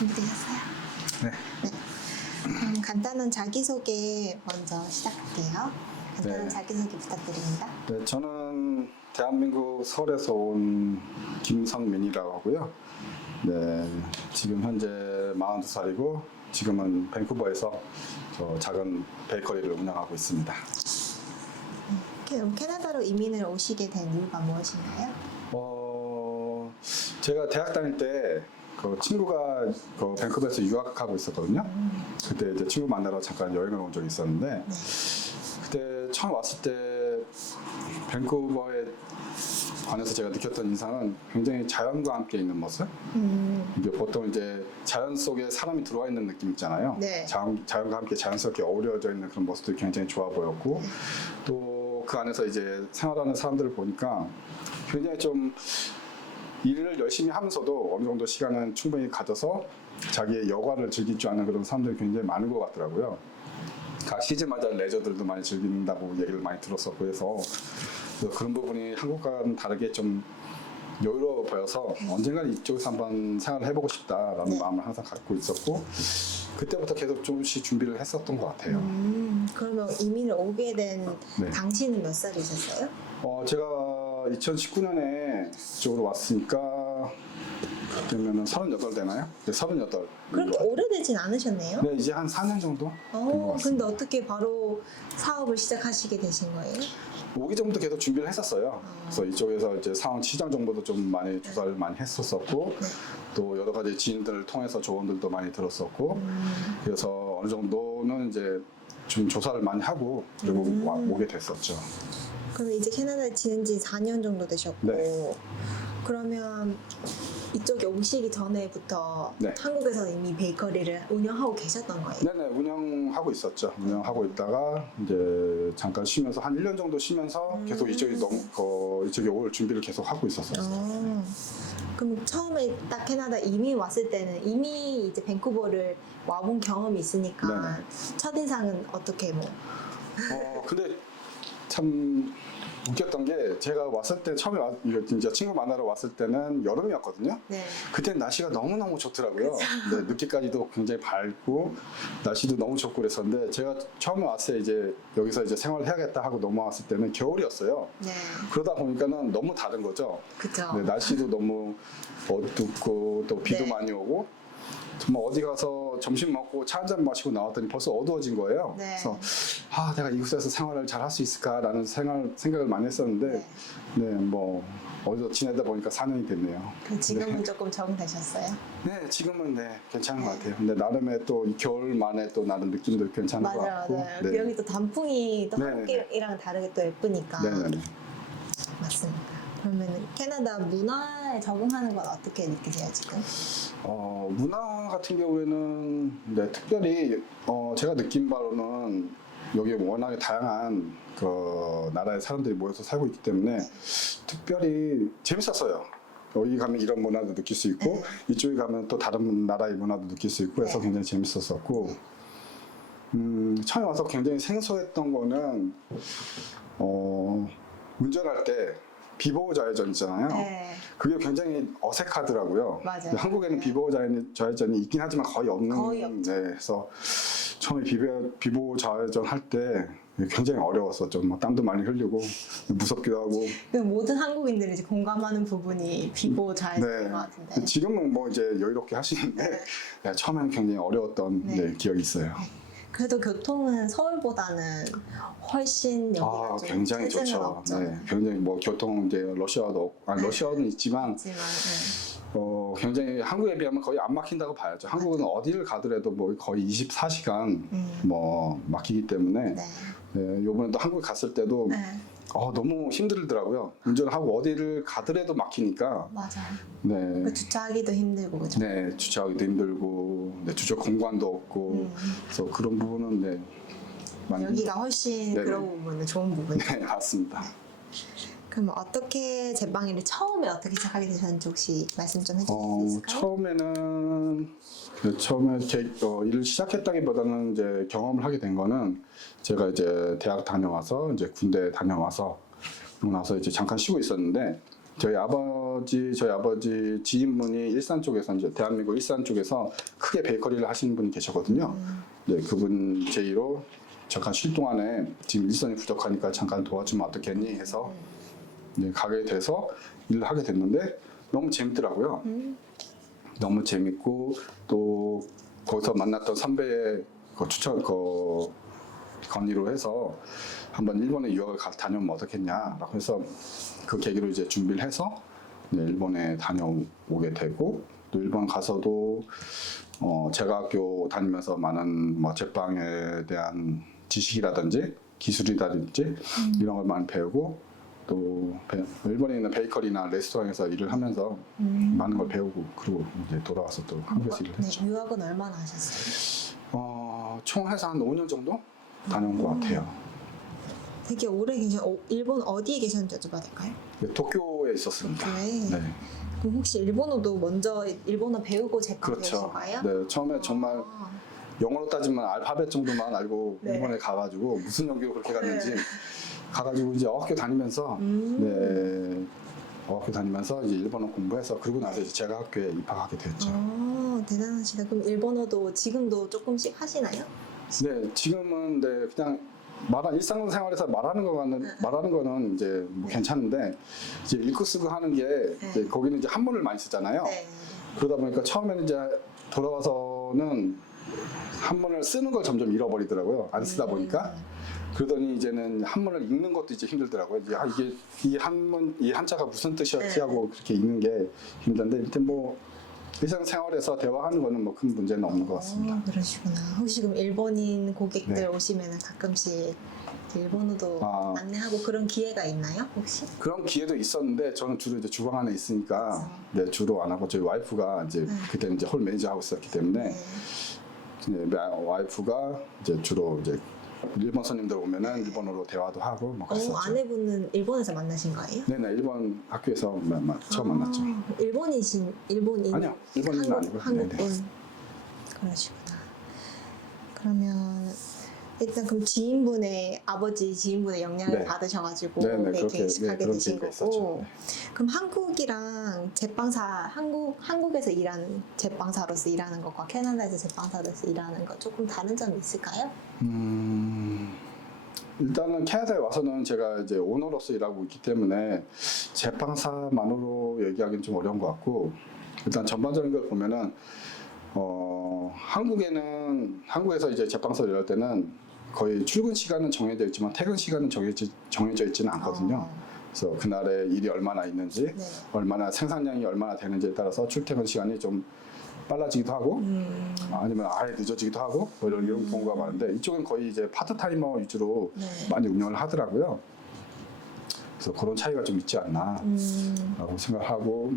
준비되셨어요? 네. 그럼 간단한 자기소개 먼저 시작할게요. 간단한 네. 자기소개 부탁드립니다. 네, 저는 대한민국 서울에서 온 김성민이라고 하고요. 네, 지금 현재 42살이고 지금은 밴쿠버에서 저 작은 베이커리를 운영하고 있습니다. 그럼 캐나다로 이민을 오시게 된 이유가 무엇인가요? 제가 대학 다닐 때 그 친구가 그 밴쿠버에서 유학하고 있었거든요. 그때 이제 친구 만나러 잠깐 여행을 온 적이 있었는데 그때 처음 왔을 때 밴쿠버에 관해서 제가 느꼈던 인상은 굉장히 자연과 함께 있는 모습. 이게 보통 이제 자연 속에 사람이 들어와 있는 느낌 있잖아요. 네. 자연과 함께 자연스럽게 어우러져 있는 그런 모습들이 굉장히 좋아 보였고 또 그 안에서 이제 생활하는 사람들을 보니까 굉장히 좀 일을 열심히 하면서도 어느 정도 시간은 충분히 가져서 자기의 여가를 즐길 줄 아는 그런 사람들이 굉장히 많은 것 같더라고요. 각 시즌마다 레저들도 많이 즐긴다고 얘기를 많이 들었었고 해서 그런 부분이 한국과는 다르게 좀 여유로워 보여서 언젠가는 이쪽에서 한번 생활을 해보고 싶다라는 마음을 항상 갖고 있었고 그때부터 계속 조금씩 준비를 했었던 것 같아요. 그러면 이민을 오게 된 네. 당시는 몇 살이셨어요? 제가 2019년에 이쪽으로 왔으니까 그러면은 38 되나요? 네, 38. 그렇게 오래되진 않으셨네요? 네, 이제 한 4년 정도 된 것 근데 같습니다. 어떻게 바로 사업을 시작하시게 되신 거예요? 오기 전부터 계속 준비를 했었어요. 그래서 이쪽에서 이제 상황 시장 정보도 좀 많이 조사를 많이 했었었고 또 여러 가지 지인들을 통해서 조언들도 많이 들었었고 그래서 어느 정도는 이제 좀 조사를 많이 하고 그리고 오게 됐었죠. 그럼 이제 캐나다에 지낸 지 4년 정도 되셨고 네. 그러면 이쪽에 오시기 전에부터 네. 한국에서 이미 베이커리를 운영하고 계셨던 거예요? 네네, 운영하고 있었죠. 운영하고 있다가 이제 잠깐 쉬면서 한 1년 정도 쉬면서 계속 이쪽에 올 준비를 계속 하고 있었어요. 그럼 처음에 딱 캐나다 이민 왔을 때는 이미 이제 밴쿠버를 와본 경험이 있으니까 네네. 첫인상은 어떻게 근데 참 웃겼던 게 제가 왔을 때 처음에 이거 진짜 친구 만나러 왔을 때는 여름이었거든요. 네. 그때 날씨가 너무너무 좋더라고요. 네, 늦게까지도 굉장히 밝고 날씨도 너무 좋고 그랬었는데 제가 처음에 왔을 때 이제 여기서 이제 생활을 해야겠다 하고 넘어왔을 때는 겨울이었어요. 네. 그러다 보니까는 너무 다른 거죠. 그죠. 네, 날씨도 너무 어둡고 또 비도 네. 많이 오고 정말 어디 가서 점심 먹고 차 한잔 마시고 나왔더니 벌써 어두워진 거예요. 네. 그래서 내가 이곳에서 생활을 잘 할 수 있을까라는 생각을 많이 했었는데 뭐 어디서 지내다 보니까 4년이 됐네요. 그럼 지금은 조금 적응되셨어요? 네, 지금은 괜찮은 것 같아요. 근데 나름의 또 이 겨울만의 또 나름 느낌도 괜찮은 것 같고. 맞아요. 네. 여기 또 단풍이 또 네네네. 한국이랑 다르게 또 예쁘니까. 네네네. 맞습니다. 그러면 캐나다 문화에 적응하는 건 어떻게 느끼세요 지금? 문화 같은 경우에는 특별히 제가 느낀 바로는 여기 워낙에 다양한 그 나라의 사람들이 모여서 살고 있기 때문에 특별히 재밌었어요. 여기 가면 이런 문화도 느낄 수 있고 이쪽에 가면 또 다른 나라의 문화도 느낄 수 있고 해서 굉장히 재밌었었고 처음에 와서 굉장히 생소했던 거는 운전할 때 비보호 좌회전 있잖아요. 네. 그게 굉장히 어색하더라고요. 맞아요. 한국에는 비보호 좌회전이 있긴 하지만 거의 없는. 거의 없죠. 네, 그래서 처음에 비보호 좌회전 할 때 굉장히 어려웠었죠. 막 땀도 많이 흘리고 무섭기도 하고. 모든 한국인들이 이제 공감하는 부분이 비보 좌회전인 것 같은데. 지금은 뭐 이제 여유롭게 하시는데 처음에는 굉장히 어려웠던 기억이 있어요. 그래도 교통은 서울보다는 훨씬 여기가 좀 굉장히 체증은 좋죠. 없죠. 네, 굉장히 뭐 교통 이제 러시아도 없고, 러시아는 있지만 굉장히 한국에 비하면 거의 안 막힌다고 봐야죠. 한국은 어디를 가더라도 뭐 거의 24시간 뭐 막히기 때문에 요번에 또 한국 갔을 때도 너무 힘들더라고요. 운전을 하고 어디를 가더라도 막히니까. 맞아요. 네. 그 주차하기도 힘들고 그죠? 네, 주차하기도 힘들고, 주차 공간도 없고, 그래서 그런 부분은 많이. 여기가 훨씬 네네. 그런 부분은 좋은 부분이에요. 네, 맞습니다. 그럼 어떻게 제빵일을 처음에 어떻게 시작하게 되셨는지 혹시 말씀 좀 해주실 수 있을까요? 처음에 일을 시작했다기보다는 이제 경험을 하게 된 거는 제가 이제 대학 다녀와서 이제 군대 다녀와서 그러고 나서 이제 잠깐 쉬고 있었는데 저희 아버지 지인분이 일산 쪽에서 이제 대한민국 일산 쪽에서 크게 베이커리를 하시는 분이 계셨거든요. 네, 그분 제의로 잠깐 쉴 동안에 지금 일선이 부족하니까 잠깐 도와주면 어떻겠니 해서 네, 가게 돼서 일을 하게 됐는데 너무 재밌더라고요. 너무 재밌고 또 거기서 만났던 선배의 그 추천 건의로 해서 한번 일본에 유학을 다녀오면 어떻겠냐라고 해서 그 계기로 이제 준비를 해서 네, 일본에 다녀오게 되고 또 일본 가서도 제가 학교 다니면서 많은 뭐 제빵에 대한 지식이라든지 기술이라든지 이런 걸 많이 배우고 또 일본에 있는 베이커리나 레스토랑에서 일을 하면서 많은 걸 배우고 그리고 이제 돌아와서 또 한국에서 일을 했죠. 네, 유학은 얼마나 하셨어요? 총 해서 한 5년 정도 다녀온 것 같아요. 되게 오래 일본 어디에 계셨는지 여쭤봐도 될까요? 도쿄에 있었습니다. 도쿄에? 네. 그럼 혹시 일본어도 먼저 일본어 배우고 제빵 배우신 그렇죠. 거예요? 네, 처음에 정말 아, 영어로 따지면 알파벳 정도만 알고 네. 일본에 가가지고 무슨 연기로 그렇게 갔는지 가가지고 이제 어학교 다니면서 네, 어학교 다니면서 이제 일본어 공부해서 그러고 나서 이제 제가 학교에 입학하게 됐죠. 대단하시다. 그럼 일본어도 지금도 조금씩 하시나요? 네, 지금은 네 그냥 일상생활에서 말하는 거는 이제 뭐 괜찮은데 이제 읽고 쓰고 하는 게 이제 거기는 이제 한문을 많이 쓰잖아요. 네. 그러다 보니까 처음에는 이제 돌아와서는 한문을 쓰는 걸 점점 잃어버리더라고요. 안 쓰다 보니까. 그러더니 이제는 한문을 읽는 것도 이제 힘들더라고요. 이제 이게 이 한문 이 한자가 무슨 뜻이었지 하고 그렇게 읽는 게 힘든데 일단 뭐 일상생활에서 대화하는 거는 뭐 큰 문제는 없는 것 같습니다. 그러시구나. 혹시 그럼 일본인 고객들 네. 오시면 가끔씩 일본어도 아. 안내하고 그런 기회가 있나요? 혹시? 그런 기회도 있었는데 저는 주로 이제 주방 안에 있으니까 네, 주로 안 하고 저희 와이프가 이제 그때는 이제 홀 매니저 하고 있었기 때문에 이제 와이프가 이제 주로 이제 일본 손님들 오면은 일본어로 대화도 하고 뭐 그랬었죠. 아내분은 일본에서 만나신 거예요? 네네 일본 학교에서 처음 만났죠. 일본인 아니요 일본인은 아니고 한국분. 네네. 그러시구나. 그러면 일단 그럼 아버지 지인분의 영향을 네. 받으셔가지고 네네, 이렇게 그렇게, 시작하게 그런 되신 계기가 거고. 있었죠. 그럼 한국이랑 한국에서 일하는 제빵사로서 일하는 것과 캐나다에서 제빵사로서 일하는 것 조금 다른 점이 있을까요? 일단은 캐나다에 와서는 제가 이제 오너로서 일하고 있기 때문에 제빵사만으로 얘기하기는 좀 어려운 것 같고 일단 전반적인 걸 보면은 한국에서 이제 제빵사 일할 때는 거의 출근 시간은 정해져 있지만 퇴근 시간은 정해져 있지는 않거든요. 그래서 그날에 일이 얼마나 있는지, 네. 얼마나 생산량이 얼마나 되는지에 따라서 출퇴근 시간이 좀 빨라지기도 하고, 아니면 아예 늦어지기도 하고, 뭐 이런 경우가 많은데 이쪽은 거의 이제 파트타이머 위주로 네. 많이 운영을 하더라고요. 그래서 그런 차이가 좀 있지 않나라고 생각하고,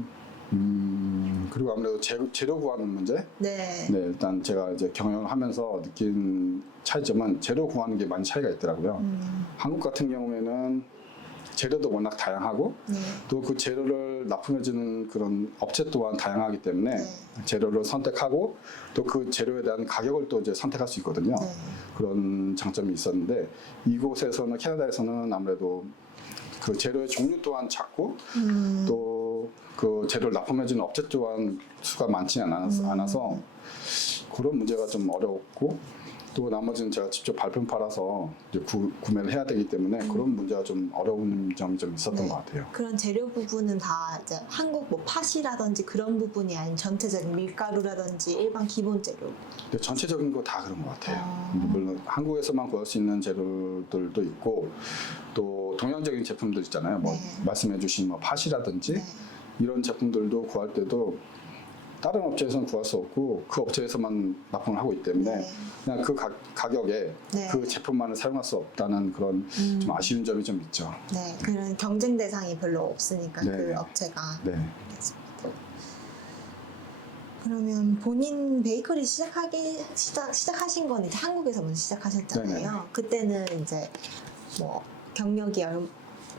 그리고 아무래도 재료 구하는 문제. 네. 네, 일단 제가 이제 경영을 하면서 느낀 차이점은 재료 구하는 게 많이 차이가 있더라고요. 한국 같은 경우에는 재료도 워낙 다양하고 네. 또 그 재료를 납품해주는 그런 업체 또한 다양하기 때문에 네. 재료를 선택하고 또 그 재료에 대한 가격을 또 이제 선택할 수 있거든요. 네. 그런 장점이 있었는데 이곳에서는 캐나다에서는 아무래도 그 재료의 종류 또한 작고 또 그 재료를 납품해주는 업체 또한 수가 많지 않아서 그런 문제가 좀 어려웠고 또 나머지는 제가 직접 발품 팔아서 이제 구매를 해야 되기 때문에 그런 문제가 좀 어려운 점이 좀 있었던 네. 것 같아요. 그런 재료 부분은 다 이제 한국 뭐 팥이라든지 그런 부분이 아닌 전체적인 밀가루라든지 일반 기본 재료. 근데 전체적인 거 다 그런 것 같아요. 물론 한국에서만 구할 수 있는 재료들도 있고 또 동양적인 제품들 있잖아요. 뭐 네. 말씀해주신 뭐 팥이라든지 네. 이런 제품들도 구할 때도 다른 업체에서는 구할 수 없고 그 업체에서만 납품을 하고 있기 때문에 네. 그냥 그 가격에 네. 그 제품만을 사용할 수 없다는 그런 좀 아쉬운 점이 좀 있죠. 네, 그런 경쟁 대상이 별로 없으니까 네. 그 업체가. 네. 알겠습니다. 그러면 본인 베이커리 시작하신 건 이제 한국에서 먼저 시작하셨잖아요. 네네. 그때는 이제 뭐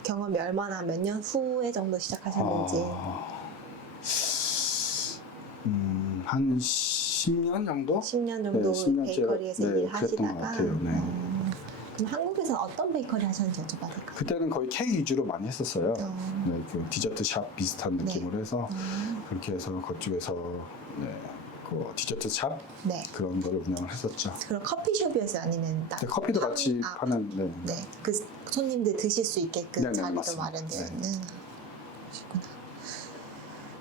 경험이 얼마나 몇 년 후에 정도 시작하셨는지. 한 10년 정도? 10년 정도 네, 10년 베이커리에서 네, 일하시다가. 그랬던 것 같아요. 네. 그럼 한국에서 어떤 베이커리 하셨는지 여쭤봐도 될까요? 그때는 거의 케이크 위주로 많이 했었어요. 어. 네, 그 디저트 샵 비슷한 느낌으로 해서 그렇게 해서 그쪽에서 네, 그 디저트 샵 네. 그런 걸 운영을 했었죠. 그럼 커피숍이었어요? 아니면 딱 근데 커피도 같이 파는 네. 네. 그 손님들 드실 수 있게끔 네네, 자리도 맞습니다. 마련되어 네. 있는. 그러시구나.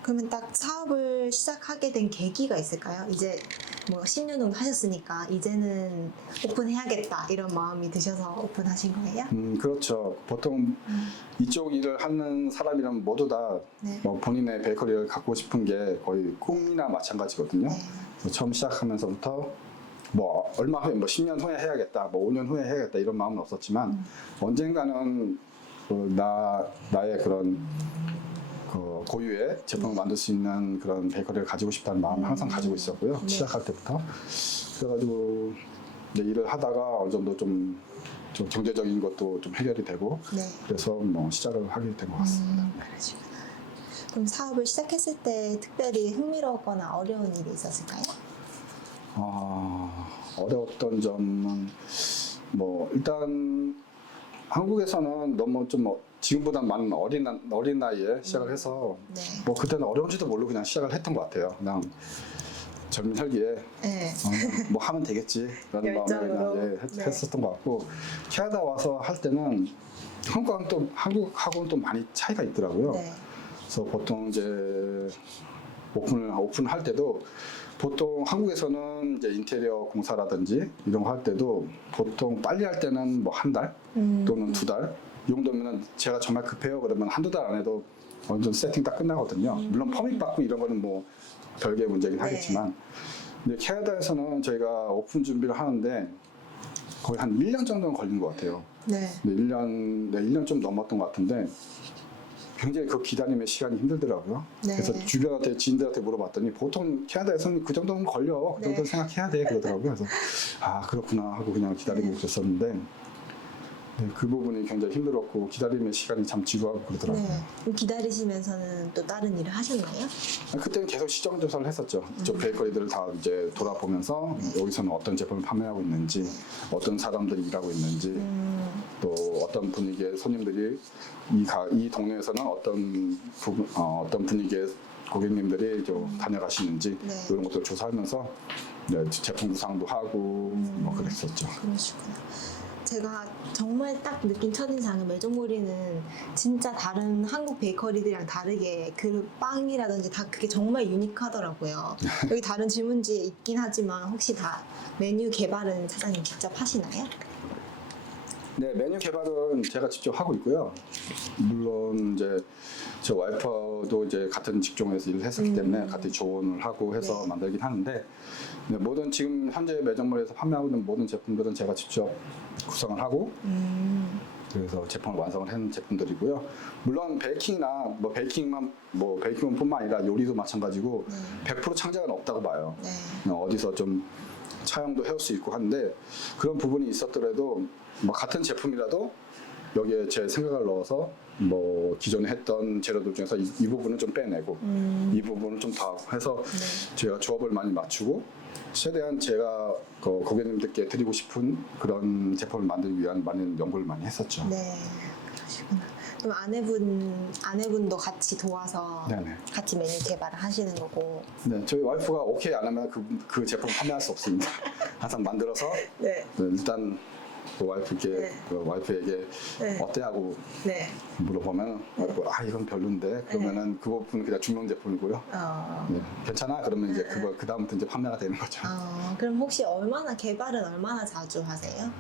그러면 딱 사업을 시작하게 된 계기가 있을까요? 이제 뭐 10년 정도 하셨으니까 이제는 오픈해야겠다 이런 마음이 드셔서 오픈하신 거예요? 그렇죠. 보통 이쪽 일을 하는 사람이라면 모두 다 네. 뭐 본인의 베이커리를 갖고 싶은 게 거의 꿈이나 마찬가지거든요. 네. 그래서 처음 시작하면서부터 뭐 얼마 후에 뭐 10년 후에 해야겠다, 뭐 5년 후에 해야겠다 이런 마음은 없었지만 언젠가는 나의 그런 그 고유의 제품을 만들 수 있는 그런 베이커리를 가지고 싶다는 마음을 항상 가지고 있었고요. 네. 시작할 때부터. 그래가지고 이제 일을 하다가 어느 정도 좀 경제적인 것도 좀 해결이 되고 네. 그래서 뭐 시작을 하게 된 것 같습니다. 그러시구나. 그럼 사업을 시작했을 때 특별히 흥미로웠거나 어려운 일이 있었을까요? 어려웠던 점은 뭐 일단 한국에서는 너무 좀 지금보다 많은 어린 나이에 시작을 해서 네. 뭐 그때는 어려운지도 모르고 그냥 시작을 했던 것 같아요. 그냥 젊은 혈기에 네. 뭐 하면 되겠지 라는 마음에 열정으로. 그냥 네. 했었던 것 같고 캐나다 와서 할 때는 한국하고는 또 많이 차이가 있더라고요. 네. 그래서 보통 이제 오픈할 때도 보통 한국에서는 이제 인테리어 공사라든지 이런 거 할 때도 보통 빨리 할 때는 뭐 한 달 또는 두 달 이 정도면은 제가 정말 급해요 그러면 한두 달 안에도 어느 정도 세팅 다 끝나거든요. 물론 퍼밋 받고 이런 거는 뭐 별개의 문제긴 하겠지만 근데 캐나다에서는 저희가 오픈 준비를 하는데 거의 한 1년 정도는 걸린 것 같아요. 네. 근데 1년 좀 넘었던 것 같은데 굉장히 그 기다림의 시간이 힘들더라고요. 네. 그래서 주변한테 지인들한테 물어봤더니 보통 캐나다에서는 그 정도는 걸려. 그 정도 네. 생각해야 돼. 그러더라고요. 그래서 그렇구나 하고 그냥 기다리고 있었었는데 네, 그 부분이 굉장히 힘들었고 기다림의 시간이 참 지루하고 그러더라고요. 네. 그럼 기다리시면서는 또 다른 일을 하셨나요? 그때는 계속 시장 조사를 했었죠. 이쪽 베이커리들을 다 이제 돌아보면서 여기서는 어떤 제품을 판매하고 있는지, 어떤 사람들이 일하고 있는지, 또 어떤 분위기의 손님들이 이 동네에서는 어떤 분위기의 고객님들이 좀 다녀가시는지 네. 이런 것들 조사하면서 네, 제품 구상도 하고 뭐 그랬었죠. 그러시구나. 제가 정말 딱 느낀 첫인상은 메종모리는 진짜 다른 한국 베이커리들이랑 다르게 그 빵이라든지 다 그게 정말 유니크하더라고요. 여기 다른 질문지에 있긴 하지만 혹시 다 메뉴 개발은 사장님 직접 하시나요? 네, 메뉴 개발은 제가 직접 하고 있고요. 물론 이제 제 와이프도 이제 같은 직종에서 일을 했었기 때문에 같이 조언을 하고 해서 네. 만들긴 하는데 네, 모든 지금 현재 매장물에서 판매하고 있는 모든 제품들은 제가 직접 구성을 하고 그래서 제품을 완성을 한 제품들이고요. 물론 베이킹이나 베이킹뿐만 아니라 요리도 마찬가지고 100% 창작은 없다고 봐요. 네. 그냥 어디서 좀 차용도 해올 수 있고 한데 그런 부분이 있었더라도 뭐 같은 제품이라도 여기에 제 생각을 넣어서 뭐 기존에 했던 재료들 중에서 이 부분은 좀 빼내고 이 부분은 좀 더 해서 제가 조합을 많이 맞추고 최대한 제가 그 고객님들께 드리고 싶은 그런 제품을 만들기 위한 많은 연구를 많이 했었죠. 네. 그러시구나. 그럼 아내분도 같이 도와서 네네. 같이 메뉴 개발을 하시는 거고. 네, 저희 와이프가 오케이 안 하면 그 제품 판매할 수 없습니다. 항상 만들어서 네. 네, 일단 그 와이프에게 네. 어때 하고 네. 물어보면 이건 별론데 그러면은 그 부분은 그냥 중용 제품이고요. 네, 괜찮아 그러면 이제 그 다음부터 이제 판매가 되는 거죠. 그럼 혹시 개발은 얼마나 자주 하세요?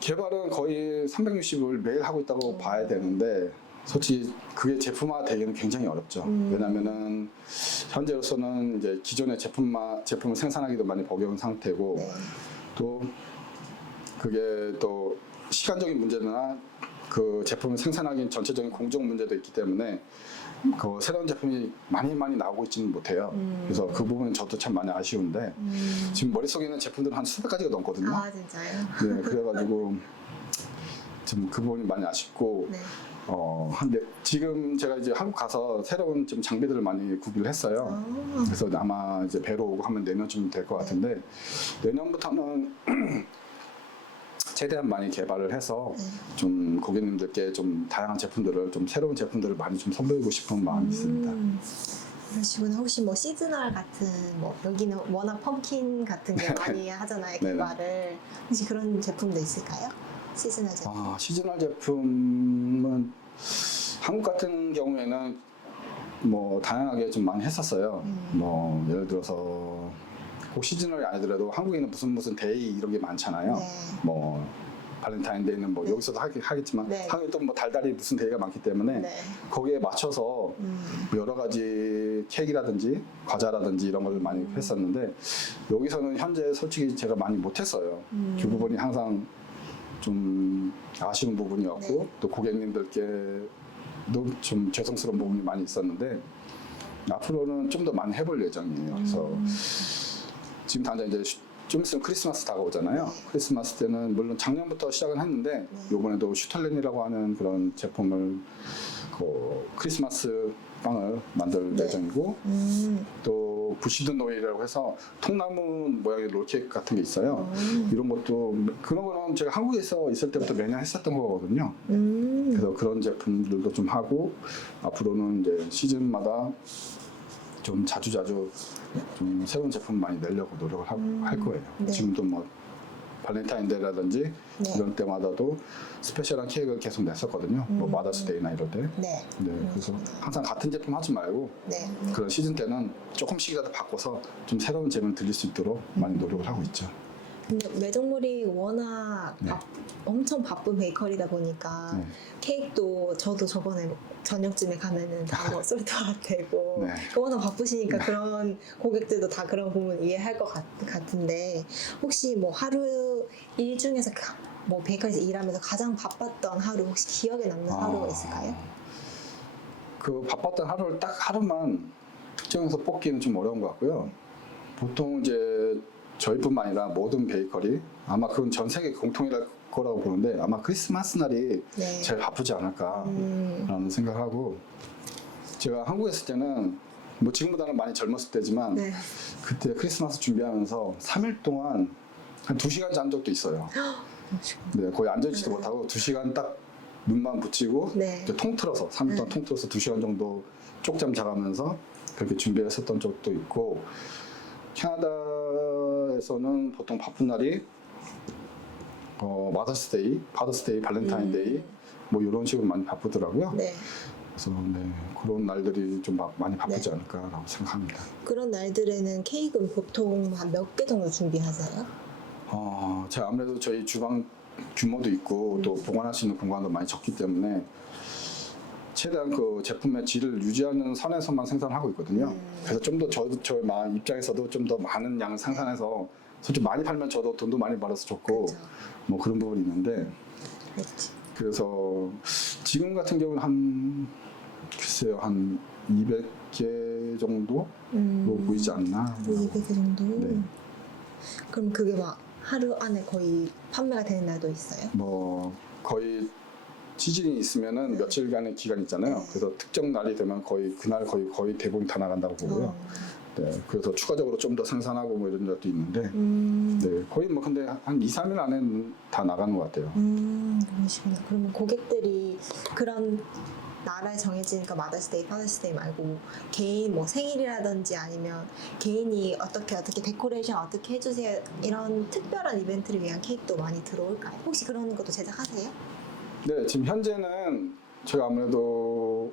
개발은 거의 360을 매일 하고 있다고 봐야 되는데 솔직히 그게 제품화 되기는 굉장히 어렵죠. 왜냐면은 현재로서는 이제 기존의 제품을 생산하기도 많이 버거운 상태고 네. 또 그게 또 시간적인 문제나 그 제품을 생산하기엔 전체적인 공정 문제도 있기 때문에 그 새로운 제품이 많이 나오고 있지는 못해요. 그래서 그 부분은 저도 참 많이 아쉬운데 지금 머릿속에 있는 제품들은 한 수백 가지가 넘거든요. 아 진짜요? 네, 그래가지고 좀 그 부분이 많이 아쉽고 네. 근데 지금 제가 이제 한국 가서 새로운 좀 장비들을 많이 구비를 했어요. 그래서 아마 이제 배로 오고 하면 내년쯤 될 것 같은데 내년부터는 최대한 많이 개발을 해서 네. 좀 고객님들께 좀 다양한 제품들을 좀 새로운 제품들을 많이 좀 선보이고 싶은 마음이 있습니다. 그러시구나. 혹시 뭐 시즈널 같은 뭐 여기는 워낙 펌킨 같은 게 많이 하잖아요. 네네. 개발을. 혹시 그런 제품도 있을까요? 시즈널 제품. 시즈널 제품은 한국 같은 경우에는 뭐 다양하게 좀 많이 했었어요. 뭐 예를 들어서 꼭 시즈널이 아니더라도 한국에는 무슨 데이 이런 게 많잖아요. 네. 뭐 발렌타인데이는 뭐 네. 여기서도 하겠지만 네. 한국에 또 뭐 달달이 무슨 데이가 많기 때문에 네. 거기에 맞춰서 여러 가지 케이크라든지 과자라든지 이런 걸 많이 했었는데 여기서는 현재 솔직히 제가 많이 못했어요. 그 부분이 항상 좀 아쉬운 부분이었고 네. 또 고객님들께도 좀 죄송스러운 부분이 많이 있었는데 앞으로는 좀 더 많이 해볼 예정이에요. 그래서 지금 당장 이제 좀 있으면 크리스마스 다가오잖아요. 네. 크리스마스 때는 물론 작년부터 시작은 했는데 이번에도 슈털렌이라고 하는 그런 제품을 크리스마스 빵을 만들 네. 예정이고 또 부시드 노일이라고 해서 통나무 모양의 롤케이크 같은 게 있어요. 이런 것도 그런 거는 제가 한국에서 있을 때부터 매년 했었던 거거든요. 그래서 그런 제품들도 좀 하고 앞으로는 이제 시즌마다 좀 자주자주 좀 새로운 제품 많이 내려고 노력을 할 거예요. 네. 지금도 뭐 발렌타인데이라든지 네. 이런 때마다도 스페셜한 케이크를 계속 냈었거든요. 뭐 마더스데이나 이럴 때. 네. 네, 그래서 항상 같은 제품 하지 말고 네. 그런 시즌 때는 조금씩이라도 바꿔서 좀 새로운 제품을 들릴 수 있도록 많이 노력을 하고 있죠. 근데 매종물이 워낙 네. 엄청 바쁜 베이커리다 보니까 네. 케이크도 저도 저번에 저녁쯤에 가면은 다 뭐 솔트아웃 되고 네. 워낙 바쁘시니까 그런 고객들도 다 그런 부분 이해할 것 같은데 혹시 뭐 하루 일 중에서 뭐 베이커리에서 일하면서 가장 바빴던 하루 혹시 기억에 남는 하루가 있을까요? 그 바빴던 하루를 딱 하루만 특정해서 뽑기는 좀 어려운 것 같고요. 보통 이제 저희뿐만 아니라 모든 베이커리 아마 그건 전 세계 공통일 거라고 보는데 아마 크리스마스 날이 네. 제일 바쁘지 않을까라는 생각하고 제가 한국에 있을 때는 뭐 지금보다는 많이 젊었을 때지만 네. 그때 크리스마스 준비하면서 3일 동안 한 2시간 잔 적도 있어요. 네, 거의 앉아있지도 못하고 2시간 딱 눈만 붙이고 네. 이제 통틀어서 3일 동안 통틀어서 2시간 정도 쪽잠 자가면서 그렇게 준비했었던 적도 있고 캐나다에서는 보통 바쁜 날이 마더스데이, 파더스데이, 발렌타인데이 뭐 이런 식으로 많이 바쁘더라고요. 네. 그래서 네, 그런 날들이 좀 많이 바쁘지 네. 않을까라고 생각합니다. 그런 날들에는 케이크는 보통 한 몇 개 정도 준비하세요? 제가 아무래도 저희 주방 규모도 있고 또 보관할 수 있는 공간도 많이 적기 때문에 최대한 그 제품의 질을 유지하는 선에서만 생산하고 있거든요. 그래서 좀 더 저의 입장에서도 좀 더 많은 양을 생산해서 솔직히 많이 팔면 저도 돈도 많이 벌어서 좋고 그렇죠. 뭐 그런 부분이 있는데 그렇지. 그래서 지금 같은 경우는 글쎄요 한 200개 정도로 보이지 않나. 200개 정도? 네. 그럼 그게 막 하루 안에 거의 판매가 되는 날도 있어요? 뭐 거의 시즌이 있으면은 며칠간의 기간 있잖아요. 그래서 특정 날이 되면 그날 거의 대부분 다 나간다고 보고요. 네, 그래서 추가적으로 좀 더 생산하고 뭐 이런 것도 있는데, 네, 거의 뭐 근데 한 2, 3일 안에 다 나가는 것 같아요. 그러시구나. 그러면 고객들이 그런 나라에 정해지니까 마더스데이, 파더스데이 말고 개인 뭐 생일이라든지 아니면 개인이 어떻게 데코레이션 어떻게 해주세요 이런 특별한 이벤트를 위한 케이크도 많이 들어올까요? 혹시 그런 것도 제작하세요? 네, 지금 현재는 제가 아무래도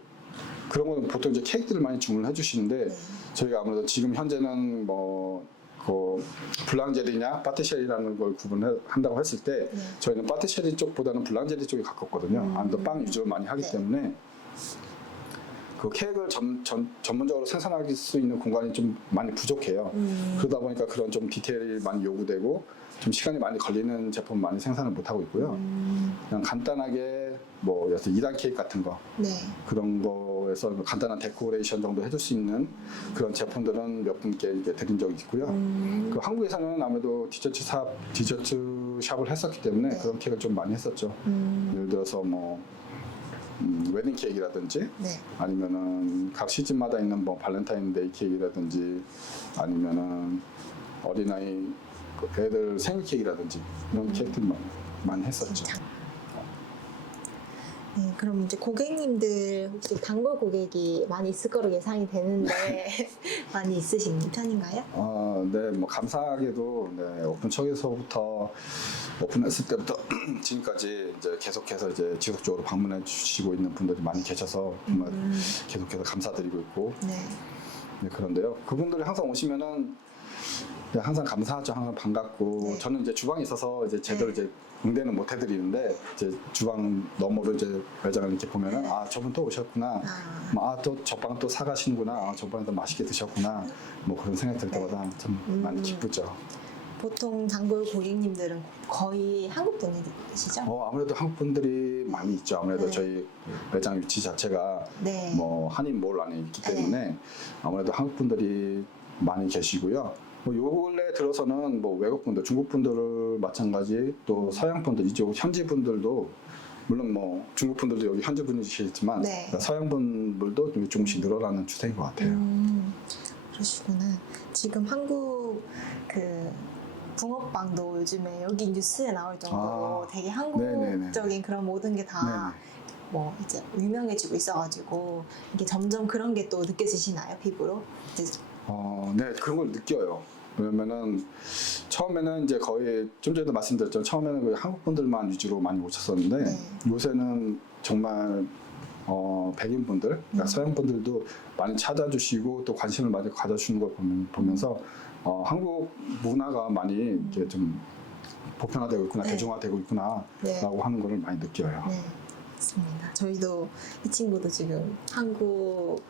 그런 거는 보통 이제 케이크들을 많이 주문을 해주시는데 네. 저희가 아무래도 지금 현재는 그 블랑제리냐 파티셔리라는 걸 구분한다고 했을 때 네. 저희는 파티셔리 쪽보다는 블랑제리 쪽에 가깝거든요. 아무래도 빵 위주로 많이 하기 네. 때문에 그 케이크를 전문적으로 생산할 수 있는 공간이 좀 많이 부족해요. 그러다 보니까 그런 좀 디테일이 많이 요구되고 좀 시간이 많이 걸리는 제품 많이 생산을 못 하고 있고요. 그냥 간단하게 뭐 2단 케이크 같은 거 네. 그런 거에서 간단한 데코레이션 정도 해줄 수 있는 그런 제품들은 몇 분께 이제 드린 적이 있고요. 그 한국에서는 아무래도 디저트 샵을 했었기 때문에 네. 그런 케이크를 좀 많이 했었죠. 예를 들어서 뭐 웨딩 케이크라든지 네. 아니면은 각 시즌마다 있는 뭐 발렌타인데이 케이크라든지 아니면은 어린아이 애들 생일 케이크라든지 이런 케이크들이 많아요. 많이 했었죠. 네, 그럼 이제 고객님들 혹시 단골 고객이 많이 있을 거로 예상이 되는데 많이 있으신 편인가요? 네, 뭐 감사하게도 네, 오픈 초기서부터 오픈했을 때부터 지금까지 이제 계속해서 이제 지속적으로 방문해 주시고 있는 분들이 많이 계셔서 정말 계속해서 감사드리고 있고 네. 네, 그런데요. 그분들이 항상 오시면은 네, 항상 감사하죠. 항상 반갑고 네. 저는 이제 주방에 있어서 이제 제대로 네. 이제 응대는 못 해드리는데 이제 주방 너머로 이제 매장을 이렇게 보면은 네. 아 저분 또 오셨구나. 또 저방 또 사가시는구나. 저번에도 맛있게 드셨구나. 뭐 그런 생각 들 때마다 참 많이 기쁘죠. 보통 단골 고객님들은 거의 한국 분이시죠? 아무래도 한국 분들이 많이 있죠. 아무래도 네. 저희 매장 위치 자체가 네. 뭐 한인몰 안에 있기 때문에 아무래도 한국 분들이 많이 계시고요. 뭐 요 근래 들어서는 뭐 외국 분들, 중국 분들 마찬가지, 또 서양 분들, 이쪽 현지 분들도 물론 뭐 중국 분들도 여기 현지 분이시겠지만 네. 서양 분들도 조금씩 늘어나는 추세인 것 같아요. 그러시구나. 지금 한국 그 붕어빵도 요즘에 여기 뉴스에 나올 정도로 되게 한국적인 네네네. 그런 모든 게 다 뭐 이제 유명해지고 있어가지고 이게 점점 그런 게 또 느껴지시나요, 피부로? 이제 네, 그런 걸 느껴요. 왜냐면은 처음에는 이제 거의 좀 전에도 말씀드렸죠. 처음에는 거의 한국 분들만 위주로 많이 오셨었는데 네. 요새는 정말 백인 분들, 그러니까 서양 분들도 많이 찾아주시고 또 관심을 많이 가져주시는 걸 보면서 한국 문화가 많이 이렇게 좀 보편화되고 있구나, 네. 대중화되고 있구나라고 네. 하는 걸 많이 느껴요. 네, 맞습니다. 저희도 이 친구도 지금 한국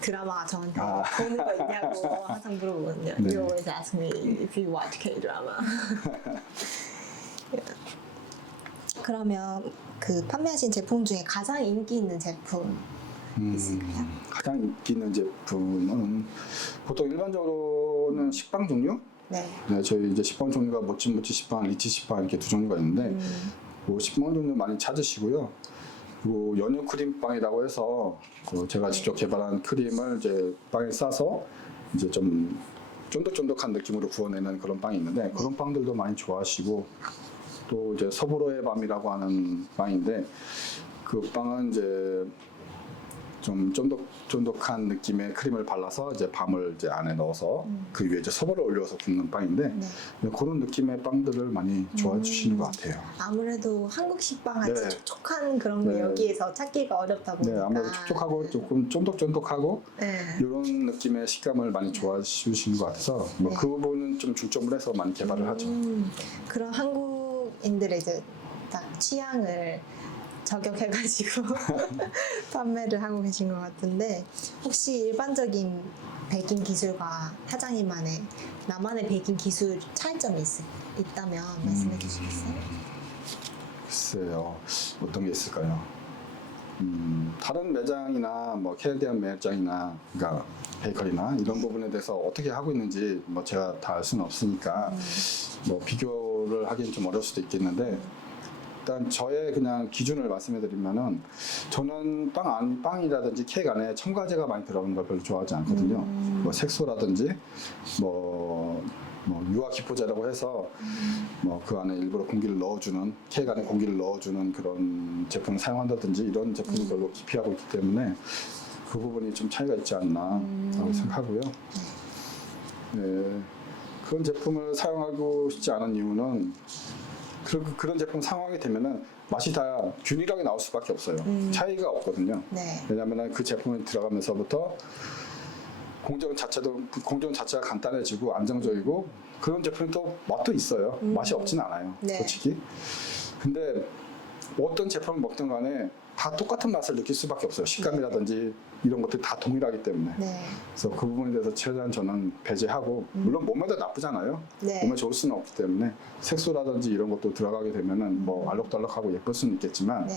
드라마 저한테 보는 거 있냐고 항상 물어보거든요. 네. You always ask me if you watch K-drama. 그러면 그 판매하신 제품 중에 가장 인기 있는 제품 있을까요? 가장 인기 있는 제품은 보통 일반적으로는 식빵 종류? 네. 네, 저희 이제 식빵 종류가 모찌모찌 식빵, 리치 식빵 이렇게 두 종류가 있는데 그 식빵 종류 많이 찾으시고요. 그리고 연유 크림빵이라고 해서 제가 직접 개발한 크림을 이제 빵에 싸서 이제 좀 쫀득쫀득한 느낌으로 구워내는 그런 빵이 있는데 그런 빵들도 많이 좋아하시고 또 이제 서부로의 밤이라고 하는 빵인데 그 빵은 이제 좀 쫀득쫀득한 느낌의 크림을 발라서 이제 밤을 이제 안에 넣어서 그 위에 이제 서버를 올려서 굽는 빵인데 네. 그런 느낌의 빵들을 많이 좋아해 주시는 것 같아요. 아무래도 한국식 빵 같이 네. 촉촉한 그런 게 네. 여기에서 찾기가 어렵다 보니까. 네, 아무래도 촉촉하고 조금 쫀득쫀득하고 네. 이런 느낌의 식감을 많이 좋아해 주시는 것 같아서 뭐 네. 그 부분은 좀 중점을 해서 많이 개발을 하죠. 그런 한국인들의 이제 딱 취향을 저격해가지고 판매를 하고 계신 것 같은데 혹시 일반적인 베이킹 기술과 사장님만의 나만의 베이킹 기술 차이점이 있다면 말씀해 주시겠어요? 글쎄요, 어떤 게 있을까요? 다른 매장이나 뭐 캐나디안 매장이나 그러니까 베이커리나 이런 부분에 대해서 어떻게 하고 있는지 뭐 제가 다 알 수는 없으니까 뭐 비교를 하기는 좀 어려울 수도 있겠는데 일단 저의 그냥 기준을 말씀해드리면은 저는 빵이라든지 케이크 안에 첨가제가 많이 들어가는 걸 별로 좋아하지 않거든요. 뭐 색소라든지 뭐 유화 기포제라고 해서 뭐 그 안에 일부러 공기를 넣어주는 케이크 안에 공기를 넣어주는 그런 제품을 사용한다든지 이런 제품을 별로 기피하고 있기 때문에 그 부분이 좀 차이가 있지 않나라고 생각하고요. 네, 그런 제품을 사용하고 싶지 않은 이유는 그런 제품 사용하게 되면은 맛이 다 균일하게 나올 수밖에 없어요. 차이가 없거든요. 네. 왜냐하면 그 제품이 들어가면서부터 공정 자체가 간단해지고 안정적이고 그런 제품이 또 맛도 있어요. 맛이 없진 않아요. 네. 솔직히. 근데 어떤 제품을 먹든 간에 다 똑같은 맛을 느낄 수밖에 없어요. 식감이라든지 이런 것들이 다 동일하기 때문에. 네. 그래서 그 부분에 대해서 최대한 저는 배제하고 물론 몸에도 나쁘잖아요. 네. 몸에 좋을 수는 없기 때문에 색소라든지 이런 것도 들어가게 되면은 뭐 알록달록하고 예쁠 수는 있겠지만 네.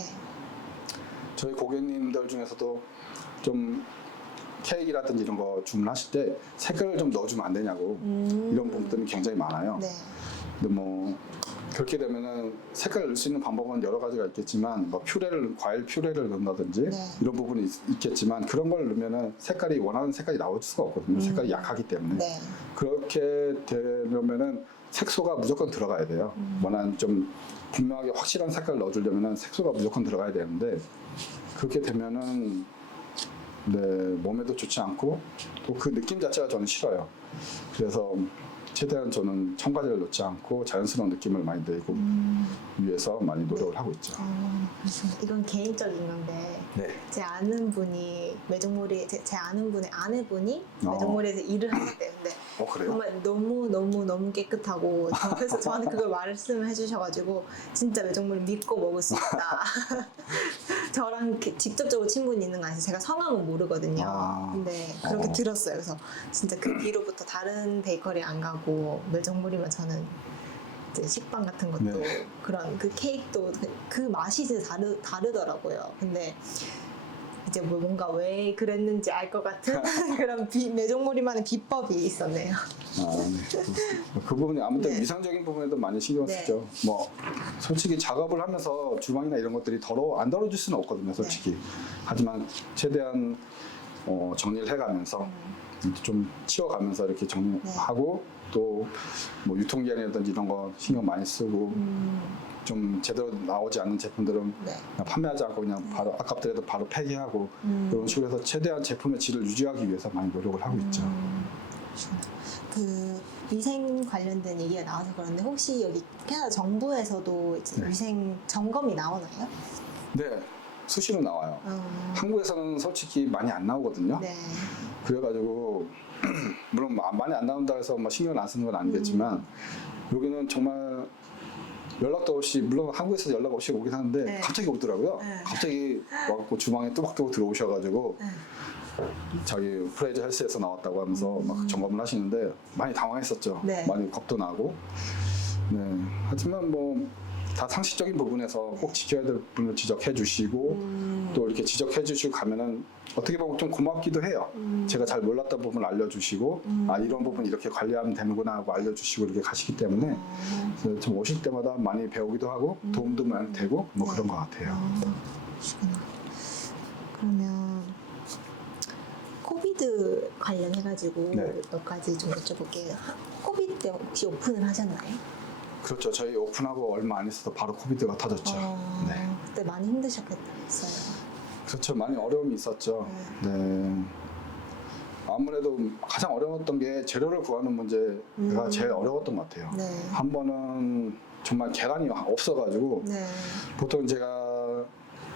저희 고객님들 중에서도 좀 케이크라든지 이런 거 주문하실 때 색깔을 좀 넣어주면 안 되냐고 이런 부분들이 굉장히 많아요. 네. 근데 뭐 그렇게 되면은 색깔을 넣을 수 있는 방법은 여러 가지가 있겠지만 뭐 과일 퓨레를 넣는다든지 네. 이런 부분이 있겠지만 그런 걸 넣으면은 원하는 색깔이 나올 수가 없거든요. 색깔이 약하기 때문에 네. 그렇게 되려면은 색소가 무조건 들어가야 돼요. 원하는 좀 분명하게 확실한 색깔을 넣어주려면 색소가 무조건 들어가야 되는데 그렇게 되면은 네, 몸에도 좋지 않고 또 그 느낌 자체가 저는 싫어요. 그래서 최대한 저는 첨가제를 넣지 않고 자연스러운 느낌을 많이 내고 위해서 많이 노력을 하고 있죠. 그렇습니다. 이건 개인적인 건데 네. 제 아는 분이 매종몰이 제 아는 분의 아내분이 어. 매종몰이에서 일을 하셨대요. 근데 그래요? 정말 너무 깨끗하고 그래서 저한테 그걸 말씀해 주셔가지고 진짜 매종몰이 믿고 먹을 수 있다. 저랑 이렇게 직접적으로 친분이 있는 거 아니에요. 제가 성함은 모르거든요. 아. 근데 그렇게 들었어요. 그래서 진짜 그 뒤로부터 다른 베이커리 안 가고 매종몰이면 저는 이제 식빵 같은 것도 네. 그런 그 케이크도 그 맛이 진짜 다르더라고요. 근데 이제 뭐 뭔가 왜 그랬는지 알 것 같은 그런 매종몰이만의 비법이 있었네요. 그 부분이 아무튼 네. 위상적인 부분에도 많이 신경 네. 쓰죠. 뭐 솔직히 작업을 하면서 주방이나 이런 것들이 안 더러워질 수는 없거든요, 솔직히. 하지만 최대한 정리를 해가면서 좀 치워가면서 이렇게 정리하고 또 뭐 유통기한이라든지 이런 거 신경 많이 쓰고 좀 제대로 나오지 않는 제품들은 네. 그냥 판매하지 않고 그냥 바로 아깝더라도 바로 폐기하고 그런 식으로 해서 최대한 제품의 질을 유지하기 위해서 많이 노력을 하고 있죠. 그 위생 관련된 얘기가 나와서 그런데 혹시 여기 캐나다 정부에서도 이제 네. 위생 점검이 나오나요? 네, 수시로 나와요. 한국에서는 솔직히 많이 안 나오거든요. 네. 그래가지고 물론 많이 안 나온다 해서 막 신경을 안 쓰는 건 아니겠지만 여기는 정말 연락도 없이 물론 한국에서 연락 없이 오긴 하는데 네. 갑자기 오더라고요. 네. 갑자기 와갖고 주방에 뚜벅뚜벅 들어오셔가지고 네. 자기 프레이즈 헬스에서 나왔다고 하면서 막 점검을 하시는데 많이 당황했었죠. 네. 많이 겁도 나고. 네. 하지만 뭐 다 상식적인 부분에서 꼭 지켜야 될 부분을 지적해 주시고 또 이렇게 지적해 주시고 가면은 어떻게 보면 좀 고맙기도 해요. 제가 잘 몰랐던 부분을 알려주시고 아 이런 부분 이렇게 관리하면 되는구나 하고 알려주시고 이렇게 가시기 때문에 그래서 좀 오실 때마다 많이 배우기도 하고 도움도 많이 되고 뭐 네. 그런 것 같아요. 그러시구나. 그러면 코비드 관련해가지고 네. 몇 가지 좀 여쭤볼게요. 코비드 때 혹시 오픈을 하셨나요? 그렇죠. 저희 오픈하고 얼마 안 있어서 바로 코비드가 터졌죠. 네. 그때 많이 힘드셨겠어요. 그렇죠. 많이 어려움이 있었죠. 네. 아무래도 가장 어려웠던 게 재료를 구하는 문제가 제일 어려웠던 것 같아요. 네. 한 번은 정말 계란이 없어가지고 네. 보통 제가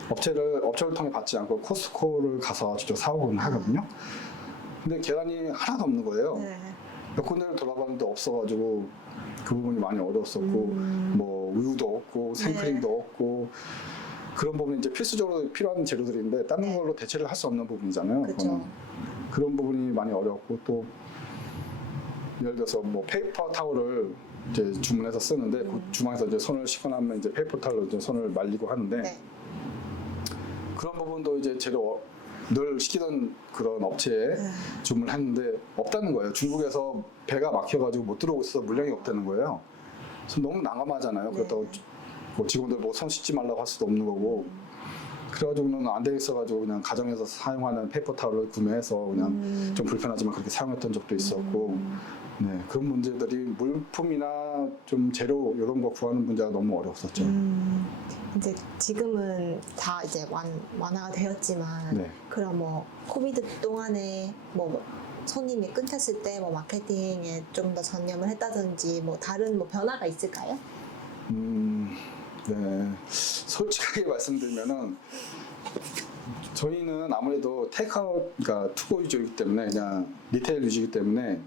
업체를 통해 받지 않고 코스트코를 가서 직접 사오곤 하거든요. 근데 계란이 하나도 없는 거예요. 네. 몇 군데를 돌아봤는데 없어가지고 그 부분이 많이 어려웠었고 뭐 우유도 없고 생크림도 없고 그런 부분이 이제 필수적으로 필요한 재료들인데 다른 네. 걸로 대체를 할 수 없는 부분이잖아요. 그렇죠. 그거는. 그런 부분이 많이 어려웠고 또 예를 들어서 뭐 페이퍼 타올을 이제 주문해서 쓰는데 그 주방에서 이제 손을 씻고 나면 이제 페이퍼 타올로 이제 손을 말리고 하는데 네. 그런 부분도 이제 재료 늘 시키던 그런 업체에 주문했는데 없다는 거예요. 중국에서 배가 막혀가지고 못 들어오고 있어서 물량이 없다는 거예요. 그래서 너무 난감하잖아요. 그렇다고 뭐 직원들 뭐 손 씻지 말라고 할 수도 없는 거고. 그래가지고는 안 되겠어가지고 그냥 가정에서 사용하는 페이퍼 타올을 구매해서 그냥 좀 불편하지만 그렇게 사용했던 적도 있었고. 네, 그런 문제들이 물품이나 좀 재료 이런 거 구하는 문제가 너무 어려웠었죠. 이제 지금은 다 이제 완화가 되었지만 네. 그럼 뭐 코비드 동안에 뭐 손님이 끊겼을 때 뭐 마케팅에 좀 더 전념을 했다든지 뭐 다른 뭐 변화가 있을까요? 네. 솔직하게 말씀드리면은 저희는 아무래도 테이크아웃, 그러니까 투고 위주이기 때문에 그냥 리테일 위주이기 때문에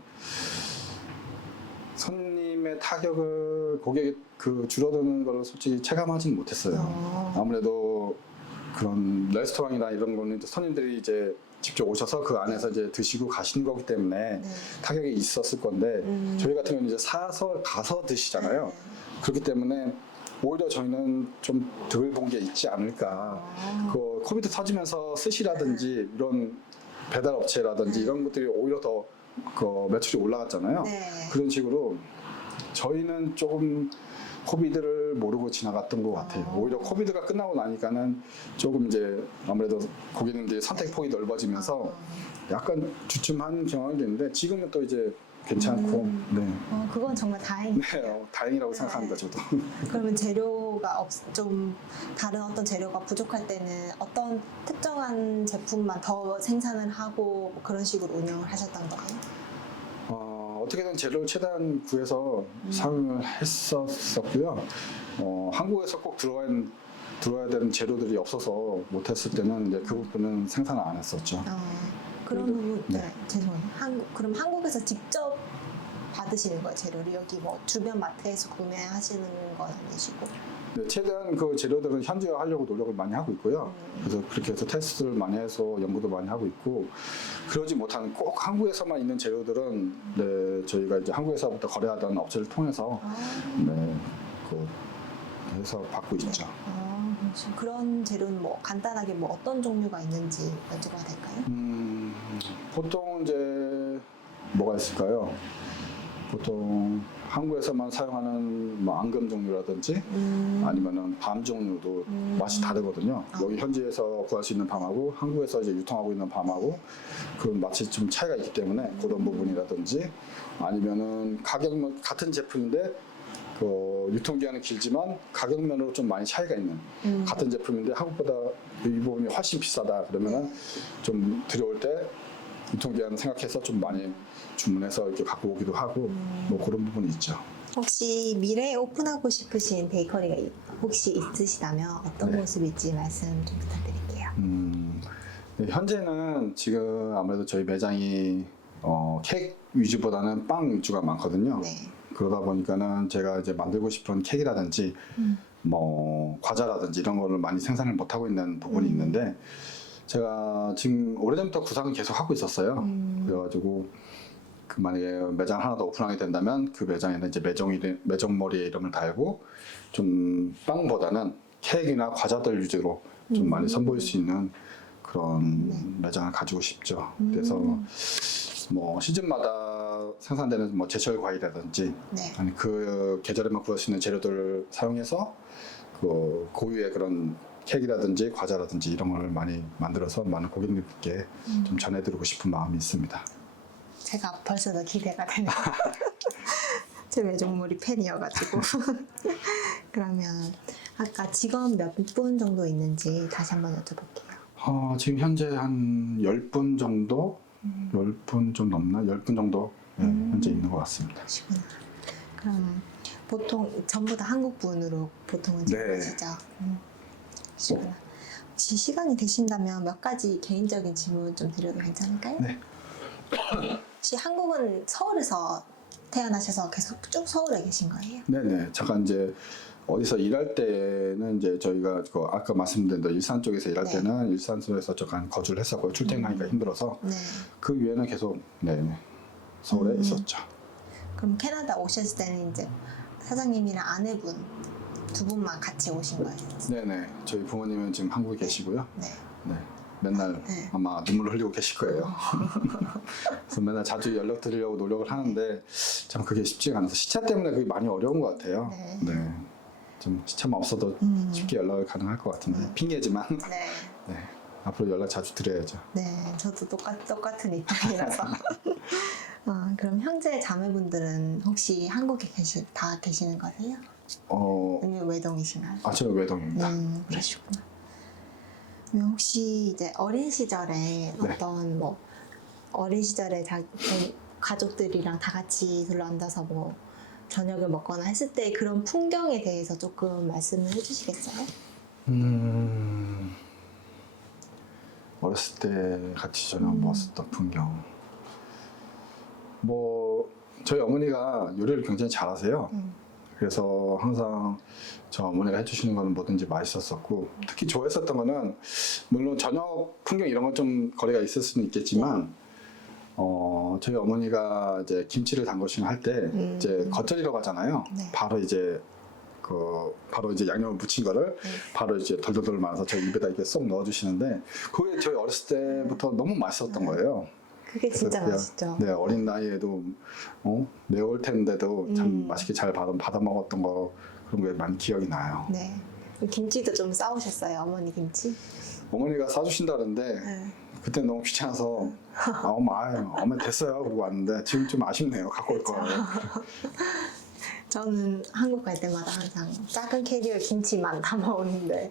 손님의 타격을 고객이 줄어드는 걸 솔직히 체감하지는 못했어요. 아무래도 그런 레스토랑이나 이런 거는 이제 손님들이 이제 직접 오셔서 그 안에서 이제 드시고 가시는 거기 때문에 타격이 있었을 건데 저희 같은 경우는 이제 사서 가서 드시잖아요. 그렇기 때문에 오히려 저희는 좀 덜 본 게 있지 않을까. 그 코비드 터지면서 스시라든지 이런 배달 업체라든지 이런 것들이 오히려 더 그 매출이 올라갔잖아요. 그런 식으로 저희는 조금 코비드를 모르고 지나갔던 것 같아요. 오히려 코비드가 끝나고 나니까는 조금 이제 아무래도 고객님들이 선택폭이 넓어지면서 약간 주춤한 경향이 있는데 지금은 또 이제 괜찮고 네. 그건 정말 다행이에요. 네, 다행이라고 생각합니다 저도. 그러면 재료가 좀 다른 어떤 재료가 부족할 때는 어떤 특정한 제품만 더 생산을 하고 뭐 그런 식으로 운영을 하셨던 거예요? 어떻게든 재료를 최대한 구해서 사용을 했었고요. 한국에서 꼭 들어와야 되는 재료들이 없어서 못했을 때는 이제 그 부분은 생산을 안 했었죠. 그런 그래도- 부분, 네. 죄송해요. 그럼 한국에서 직접 받으시는 거예요, 재료를? 여기 뭐 주변 마트에서 구매하시는 건 아니시고? 네, 최대한 그 재료들은 현지화하려고 노력을 많이 하고 있고요. 그래서 그렇게 해서 테스트를 많이 해서 연구도 많이 하고 있고, 그러지 못하는 꼭 한국에서만 있는 재료들은 네, 저희가 이제 한국에서부터 거래하던 업체를 통해서 네, 해서 받고 있죠. 그렇죠. 그런 재료는 뭐 간단하게 뭐 어떤 종류가 있는지 여쭤봐도 될까요? 보통 이제 뭐가 있을까요? 보통 한국에서만 사용하는 뭐 앙금 종류라든지 아니면은 밤 종류도 맛이 다르거든요. 여기 현지에서 구할 수 있는 밤하고 한국에서 이제 유통하고 있는 밤하고 그 맛이 좀 차이가 있기 때문에 그런 부분이라든지 아니면은 가격은 같은 제품인데 그 유통기한은 길지만 가격면으로 좀 많이 차이가 있는 같은 제품인데 한국보다 이 부분이 훨씬 비싸다 그러면은 좀 들여올 때 유통기한을 생각해서 좀 많이 주문해서 이렇게 갖고 오기도 하고 뭐 그런 부분이 있죠. 혹시 미래에 오픈하고 싶으신 베이커리가 혹시 있으시다면 어떤 네. 모습일지 말씀 좀 부탁드릴게요. 네, 현재는 지금 아무래도 저희 매장이 케이크 위주보다는 빵 위주가 많거든요. 네. 그러다 보니까는 제가 이제 만들고 싶은 케이크라든지 뭐 과자라든지 이런 거를 많이 생산을 못 하고 있는 부분이 있는데 제가 지금 오래전부터 구상을 계속 하고 있었어요. 그래가지고 그 만약에 매장 하나 더 오픈하게 된다면 그 매장에는 이제 매정머리에 이름을 달고 좀 빵보다는 케이크나 과자들 위주로 좀 많이 선보일 수 있는 그런 매장을 가지고 싶죠. 그래서 뭐 시즌마다 생산되는 뭐 제철 과일이라든지 네. 아니 그 계절에만 구할 수 있는 재료들을 사용해서 그 고유의 그런 케이크라든지 과자라든지 이런 걸 많이 만들어서 많은 고객님께 좀 전해드리고 싶은 마음이 있습니다. 제가 벌써 더 기대가 되네요. 제 매종물이 팬이어가지고. 그러면 아까 직원 몇 분 정도 있는지 다시 한번 여쭤볼게요. 지금 현재 한 10분 정도? 10분 좀 넘나? 10분 정도 네, 현재 있는 것 같습니다. 그러시구나. 그럼 보통 전부 다 한국 분으로 보통은 네. 진행하시죠? 그러시구나. 혹시 시간이 되신다면 몇 가지 개인적인 질문 좀 드려도 괜찮을까요? 네. 혹시 한국은 서울에서 태어나셔서 계속 쭉 서울에 계신 거예요? 네네. 잠깐 이제 어디서 일할 때는 이제 저희가 그 아까 말씀드린 대로 일산 쪽에서 일할 네. 때는 일산에서 잠깐 거주를 했었고요. 출퇴근하기가 힘들어서 네. 그 위에는 계속 서울에 있었죠. 그럼 캐나다 오셨을 때는 이제 사장님이랑 아내분 두 분만 같이 오신 거예요? 네네. 저희 부모님은 지금 한국에 계시고요. 네. 네. 맨날 네. 아마 눈물을 흘리고 계실 거예요. 그래서 맨날 자주 연락 드리려고 노력을 하는데 참 그게 쉽지가 않아서 시차 때문에 그게 많이 어려운 것 같아요. 네. 좀 시차만 없어도 쉽게 연락을 가능할 것 같은데 핑계지만 네. 네. 앞으로 연락 자주 드려야죠. 네, 저도 똑같은 입장이라서. 그럼 형제 자매분들은 혹시 한국에 다 계시는 거세요? 아니면 외동이신가요? 저는 외동입니다. 그러시구나. 그럼 혹시 이제 어린 시절에 어떤 뭐 어린 시절에 가족들이랑 다 같이 둘러앉아서 뭐 저녁을 먹거나 했을 때 그런 풍경에 대해서 조금 말씀을 해주시겠어요? 어렸을 때 같이 저녁 먹었던 풍경. 뭐 저희 어머니가 요리를 굉장히 잘하세요. 그래서 항상 저 어머니가 해주시는 거는 뭐든지 맛있었었고 특히 좋아했었던 거는 물론 저녁 풍경 이런 건 좀 거리가 있을 수는 있겠지만 저희 어머니가 이제 김치를 담그시는 할 때 이제 겉절이라고 하잖아요. 네. 바로 이제 양념을 묻힌 거를 바로 이제 돌돌돌 말아서 저희 입에다 이렇게 쏙 넣어주시는데 그게 저희 어렸을 때부터 너무 맛있었던 거예요. 그게 진짜 그래서 맛있죠. 네, 어린 나이에도 매울 텐데도 참 맛있게 잘 받아 먹었던 거 그런 게 많이 기억이 나요. 네. 김치도 좀 싸우셨어요, 어머니 김치? 어머니가 싸주신다는데 네. 그때 너무 귀찮아서 엄마 됐어요. 그러고 왔는데 지금 좀 아쉽네요. 갖고 올 걸. 저는 한국 갈 때마다 항상 작은 캐리어 김치만 담아오는데.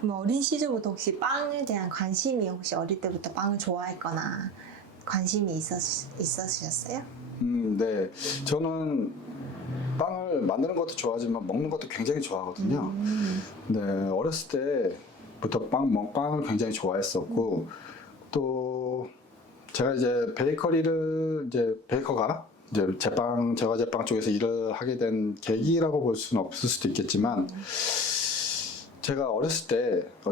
그럼 어린 시절부터 혹시 빵에 대한 관심이 혹시 어릴 때부터 빵을 좋아했거나 관심이 있으셨어요? 네. 저는 빵을 만드는 것도 좋아하지만 먹는 것도 굉장히 좋아하거든요. 네, 어렸을 때부터 빵을 굉장히 좋아했었고, 또 제가 이제 베이커리를 이제 베이커가 이제 제과 제빵 쪽에서 일을 하게 된 계기라고 볼 수는 없을 수도 있겠지만, 제가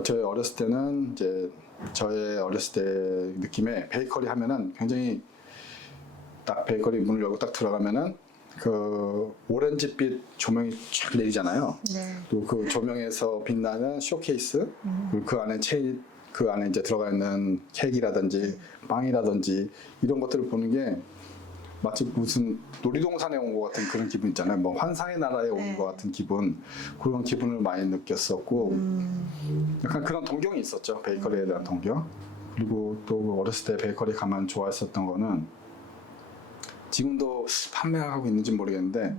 저희 어렸을 때는 이제 저의 어렸을 때 느낌에 베이커리 하면은 굉장히 딱 베이커리 문을 열고 딱 들어가면은 그 오렌지빛 조명이 쫙 내리잖아요. 네. 또 그 조명에서 빛나는 쇼케이스, 그리고 그 안에 이제 들어가 있는 케이크라든지 빵이라든지 이런 것들을 보는 게 마치 무슨 놀이동산에 온 것 같은 그런 기분 있잖아요. 뭐 환상의 나라에 온 것 같은 기분, 그런 기분을 많이 느꼈었고, 약간 그런 동경이 있었죠. 베이커리에 대한 동경. 그리고 또 어렸을 때 베이커리 가만 좋아했었던 거는 지금도 판매하고 있는지 모르겠는데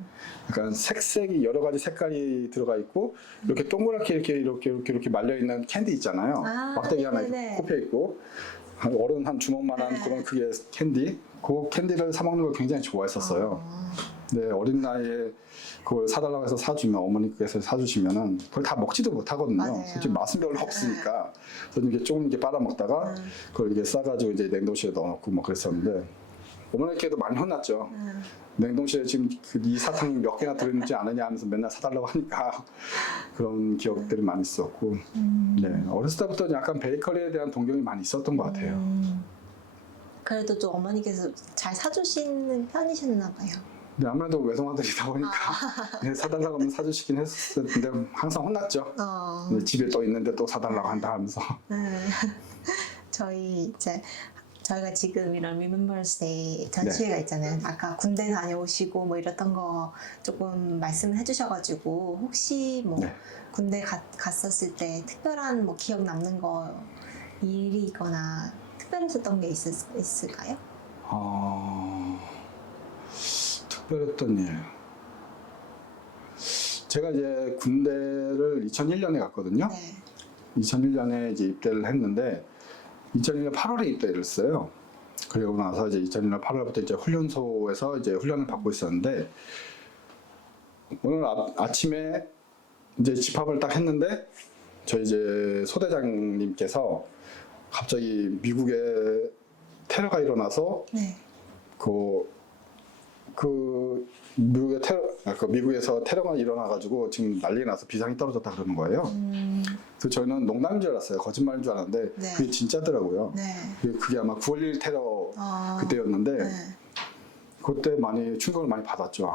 약간 색색이 여러 가지 색깔이 들어가 있고 이렇게 동그랗게 이렇게 말려 있는 캔디 있잖아요. 막대기 하나 꼽혀 있고 어른 한 주먹만한 그런 크기의 캔디. 그 캔디를 사 먹는 걸 굉장히 좋아했었어요. 네, 어린 나이에 그걸 사달라고 해서 사주면 어머니께서 사주시면은 그걸 다 먹지도 못하거든요. 맞아요. 솔직히 맛은 별로 없으니까. 그래서 이렇게 조금 이렇게 빨아먹다가 그걸 이렇게 싸가지고 이제 냉동실에 넣어놓고 뭐 그랬었는데 어머니께도 많이 혼났죠. 냉동실에 지금 이 사탕이 몇 개나 들어있는지 아느냐 하면서 맨날 사달라고 하니까 그런 기억들이 많이 있었고, 네, 어렸을 때부터 약간 베이커리에 대한 동경이 많이 있었던 것 같아요. 그래도 좀 어머니께서 잘 사주시는 편이셨나 봐요. 근데 아무래도 외동아들이다 보니까 네, 사달라고 하면 사주시긴 했었는데 항상 혼났죠. 네, 집에 또 있는데 또 사달라고 한다 하면서. 저희가 지금 이런 Remembrance Day 전시회가 있잖아요. 아까 군대 다녀오시고 뭐 이랬던 거 조금 말씀을 해주셔가지고 혹시 뭐 군대 갔었을 때 특별한 뭐 기억 남는 거 일이거나 특별했었던 게 있을까요? 특별했던 일. 제가 이제 군대를 2001년에 갔거든요. 네. 2001년에 이제 입대를 했는데 2001년 8월에 입대를 했어요. 그리고 나서 이제 2001년 8월부터 이제 훈련소에서 이제 훈련을 받고 있었는데 오늘 아침에 이제 집합을 딱 했는데 저희 이제 소대장님께서 갑자기 미국에 테러가 일어나서 미국에서 테러가 일어나가지고 지금 난리가 나서 비상이 떨어졌다 그러는 거예요. 그래서 저희는 농담인 줄 알았어요. 거짓말인 줄 알았는데 그게 진짜더라고요. 그게 아마 9.11 테러 그때였는데 그때 많이 충격을 많이 받았죠.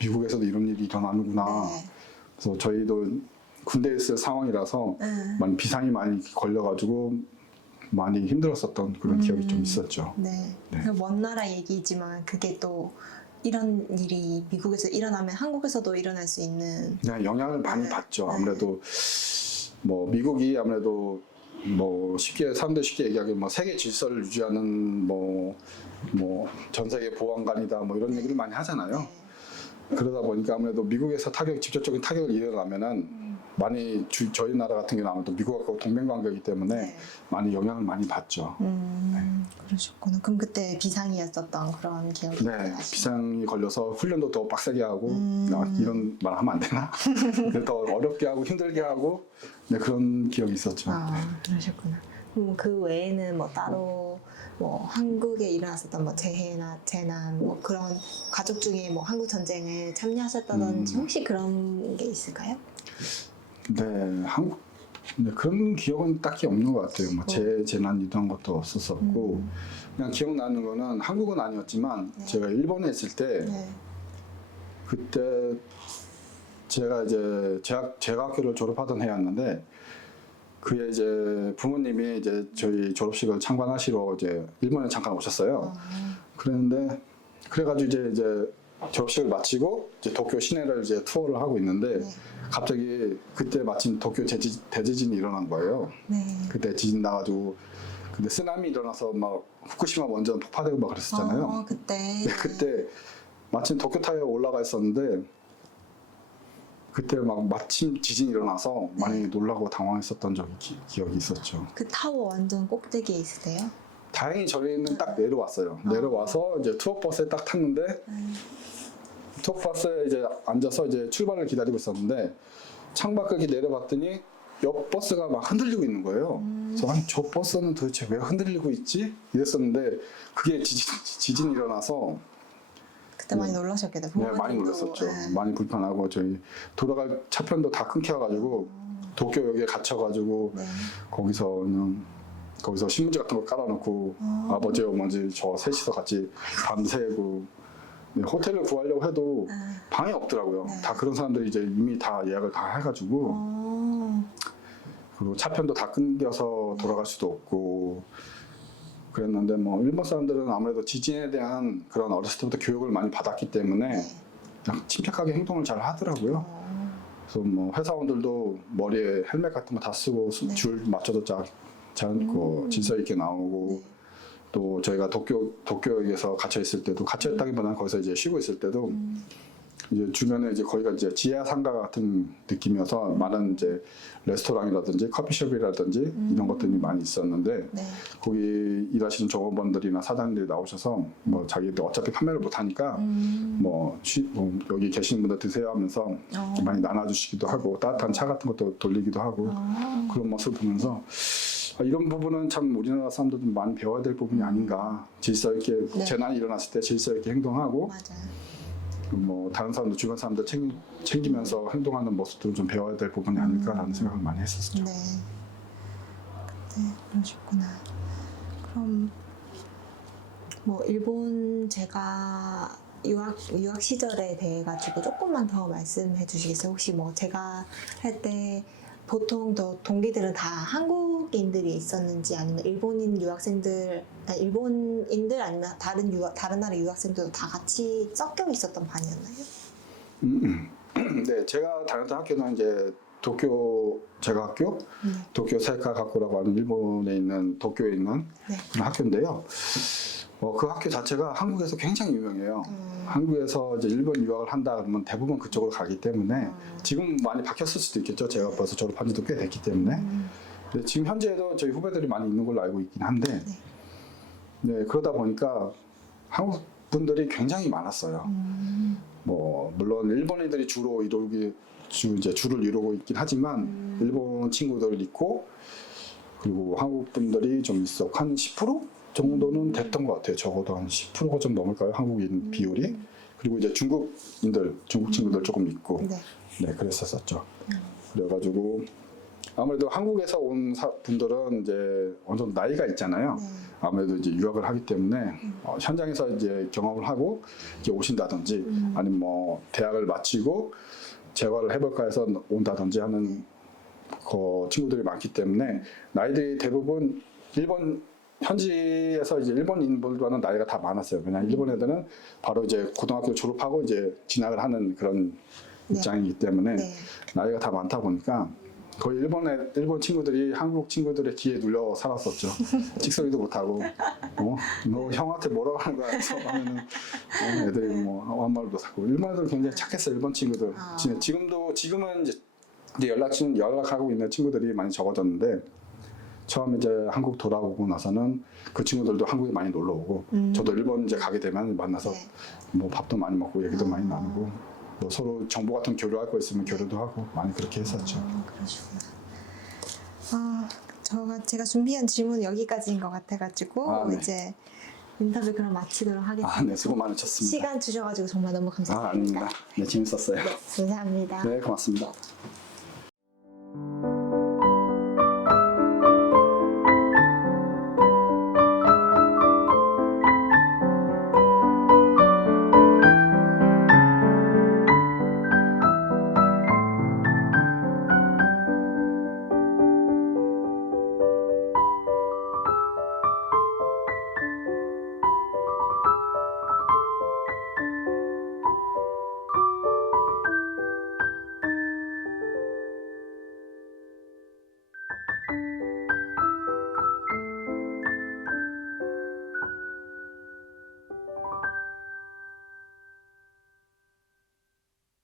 미국에서도 이런 일이 일어나는구나. 그래서 저희도 군대에 있을 상황이라서 많이 비상이 많이 걸려가지고 많이 힘들었었던 그런 기억이 좀 있었죠. 먼 나라 얘기지만 그게 또 이런 일이 미국에서 일어나면 한국에서도 일어날 수 있는 영향을 많이 받죠. 아무래도 뭐 미국이 아무래도 뭐 사람들 쉽게 얘기하기에 뭐 세계 질서를 유지하는 뭐 전 세계 보안관이다 뭐 이런 얘기를 많이 하잖아요. 그러다 보니까 아무래도 미국에서 직접적인 타격이 일어나면은 많이 저희 나라 같은 경우는 아무래도 미국하고 동맹 관계이기 때문에 많이 영향을 많이 받죠. 그러셨구나. 그럼 그때 비상이었었던 그런 기억이 나시나요? 비상이 걸려서 훈련도 더 빡세게 하고 이런 말 하면 안 되나? 더 어렵게 하고 힘들게 하고 그런 기억이 있었죠. 그러셨구나. 그 외에는 뭐 따로 뭐 한국에 일어났었던 뭐 재해나 재난 뭐 그런 가족 중에 뭐 한국 전쟁에 참여하셨다든지 혹시 그런 게 있을까요? 그런 기억은 딱히 없는 것 같아요. 뭐 재난 이런 것도 없었었고 그냥 기억나는 거는 한국은 아니었지만 제가 일본에 있을 때 그때 제가 이제 제과학교를 졸업하던 해였는데 그에 이제 부모님이 이제 저희 졸업식을 참관하시러 이제 일본에 잠깐 오셨어요. 그랬는데 그래가지고 이제 졸업식을 마치고 이제 도쿄 시내를 이제 투어를 하고 있는데 네. 갑자기 그때 마침 도쿄 대지진이 일어난 거예요. 네. 그때 지진 나가지고 근데 쓰나미 일어나서 막 후쿠시마 원전 폭파되고 막 그랬었잖아요. 그때. 그때 마침 도쿄타워에 올라가 있었는데 그때 막 마침 지진이 일어나서 많이 놀라고 당황했었던 적이 기억이 있었죠. 그 타워 완전 꼭대기에 있으세요? 다행히 저희는 딱 내려왔어요. 내려와서 이제 투어버스에 딱 탔는데 투어버스에 이제 앉아서 이제 출발을 기다리고 있었는데 창밖을 이렇게 내려봤더니 옆 버스가 막 흔들리고 있는 거예요. 그래서 아니 저 버스는 도대체 왜 흔들리고 있지? 이랬었는데 그게 지진이 일어나서 그때 많이 놀라셨겠다. 네, 많이 놀랐었죠. 많이 불편하고 저희 돌아갈 차편도 다 끊겨가지고 도쿄역에 갇혀가지고 네. 거기서 신문지 같은 거 깔아놓고 아버지 어머니 저 셋이서 같이 밤새고 네, 호텔을 구하려고 해도 방이 없더라고요. 네. 다 그런 사람들이 이제 이미 다 예약을 다 해가지고 그리고 차편도 다 끊겨서 돌아갈 수도 없고 그랬는데 뭐 일본 사람들은 아무래도 지진에 대한 그런 어렸을 때부터 교육을 많이 받았기 때문에 그냥 침착하게 행동을 잘 하더라고요. 그래서 뭐 회사원들도 머리에 헬멧 같은 거 다 쓰고 줄 맞춰서 질서 있게 나오고 또 저희가 도쿄역에서 갇혀 있을 때도 갇혀 있다기보다는 거기서 이제 쉬고 있을 때도 이제 주변에 이제 거기가 이제 지하 상가 같은 느낌이어서 많은 이제 레스토랑이라든지 커피숍이라든지 이런 것들이 많이 있었는데 네. 거기 일하시는 종업원들이나 사장님들이 나오셔서 뭐 자기들 어차피 판매를 못 하니까 뭐 여기 계시는 분들 드세요 하면서 많이 나눠주시기도 하고 따뜻한 차 같은 것도 돌리기도 하고 그런 모습을 보면서 이런 부분은 참 우리나라 사람들도 많이 배워야 될 부분이 아닌가. 질서 있게 네. 재난이 일어났을 때 질서 있게 행동하고 맞아요. 뭐 다른 사람들 주변 사람들 챙기면서 행동하는 모습들을 좀 배워야 될 부분이 아닐까라는 생각을 많이 했었죠. 네. 네, 그러셨구나. 그럼 뭐 일본 제가 유학 시절에 대해 가지고 조금만 더 말씀해 주시겠어요? 혹시 뭐 제가 할 때 보통 더 동기들은 다 한국인들이 있었는지 아니면 일본인 유학생들, 아니, 일본인들 아니면 다른 나라 유학생들도 다 같이 섞여 있었던 반이었나요? 네, 제가 다녔던 학교는 이제 도쿄 제가 학교, 도쿄 세이카 가쿠라고 하는 일본에 있는 도쿄에 있는 네. 그런 학교인데요. 그 학교 자체가 한국에서 굉장히 유명해요. 한국에서 이제 일본 유학을 한다 그러면 대부분 그쪽으로 가기 때문에 지금 많이 바뀌었을 수도 있겠죠. 제가 벌써 졸업한 지도 꽤 됐기 때문에. 근데 지금 현재도 저희 후배들이 많이 있는 걸로 알고 있긴 한데, 네, 그러다 보니까 한국 분들이 굉장히 많았어요. 뭐 물론 일본인들이 줄을 이루고 있긴 하지만 일본 친구들 있고 그리고 한국 분들이 좀 있어 한 10% 정도는 됐던 것 같아요. 적어도 한 10%가 좀 넘을까요? 한국인 비율이. 그리고 이제 중국 친구들 조금 있고, 네, 그랬었죠. 그래가지고 아무래도 한국에서 온 분들은 이제 어느 정도 나이가 있잖아요. 아무래도 이제 유학을 하기 때문에 현장에서 이제 경험을 하고 이제 오신다든지 아니면 뭐 대학을 마치고 재활을 해볼까 해서 온다든지 하는 그 친구들이 많기 때문에 나이들이 대부분 현지에서 이제 일본인들과는 나이가 다 많았어요. 왜냐하면 일본 애들은 바로 이제 고등학교 졸업하고 이제 진학을 하는 그런 입장이기 때문에 나이가 다 많다 보니까 거의 일본 친구들이 한국 친구들의 기에 눌려 살았었죠. 찍소리도 못하고, 너 형한테 뭐라고 하는 거야? 하면은 애들이 뭐 아무 말도 하고 일본 애들 굉장히 착했어요. 일본 친구들. 지금은 이제 연락하고 있는 친구들이 많이 적어졌는데. 처음 이제 한국 돌아오고 나서는 그 친구들도 한국에 많이 놀러 오고 저도 일본 이제 가게 되면 만나서 뭐 밥도 많이 먹고 얘기도 많이 나누고 뭐 서로 정보 같은 교류할 거 있으면 교류도 하고 많이 그렇게 했었죠. 그러시구나. 제가 준비한 질문 여기까지인 것 같아가지고 네. 이제 인터뷰 그럼 마치도록 하겠습니다. 네, 수고 많으셨습니다. 시간 주셔가지고 정말 너무 감사드립니다. 아닙니다. 네, 재밌었어요. 감사합니다. 네, 고맙습니다.